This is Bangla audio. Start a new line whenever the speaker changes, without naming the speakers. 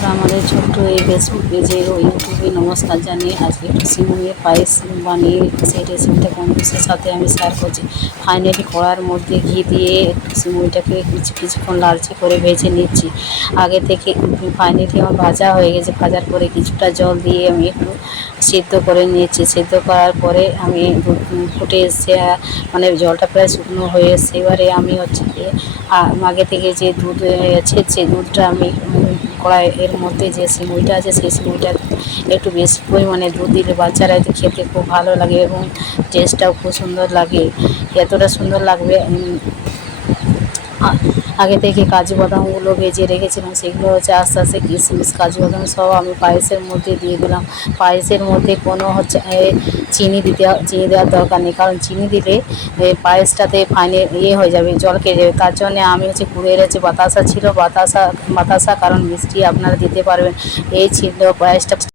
বন্ধুরা আমাদের ছোট্ট এই ফেসবুক পেজে ও ইউটিউবে নমস্কার জানিয়ে আজকে একটু সিমুইয়ের পায়েস বানিয়ে সেই রেসিপিটা বন্ধুদের সাথে আমি শেয়ার করছি। ফাইনালি কড়ার মধ্যে ঘি দিয়ে একটু সিমুইটাকে কিছু কিছুক্ষণ লালচে করে ভেজে নিচ্ছি। আগে থেকে ফাইনালি আমার ভাজা হয়ে গেছে। ভাজার পরে কিছুটা জল দিয়ে আমি একটু সিদ্ধ করে নিয়েছি। সিদ্ধ করার পরে আমি ফুটে এসছে মানে জলটা প্রায় শুকনো হয়ে এসছে। এবারে আমি হচ্ছে আগে থেকে যে দুধ আছে দুধটা আমি কড়াই এর মধ্যে যে সিমুইটা আছে, সেই সিমুইটা একটু বেশি পরিমাণে দুধ দিলে বাচ্চারা খেতে খুব ভালো লাগে এবং টেস্টটাও খুব সুন্দর লাগে। এতটা সুন্দর লাগবে আগে থেকে কাজু বাদামগুলো ভেজে রেখেছিলাম, সেগুলো হচ্ছে আস্তে আস্তে কিশমিশ, কাজু বাদাম সব আমি পায়েসের মধ্যে দিয়ে দিলাম। পায়েসের মধ্যে কোনো হচ্ছে চিনি দিতে, চিনি দেওয়ার দরকার নেই, কারণ চিনি দিলে পায়েসটাতে ফাইনে ইয়ে হয়ে যাবে, জল খেয়ে যাবে। তার জন্য আমি হচ্ছে গুড়ের হচ্ছে বাতাসা ছিল, বাতাসা বাতাসা, কারণ মিষ্টি আপনারা দিতে পারবেন। এই ছিল পায়েসটা।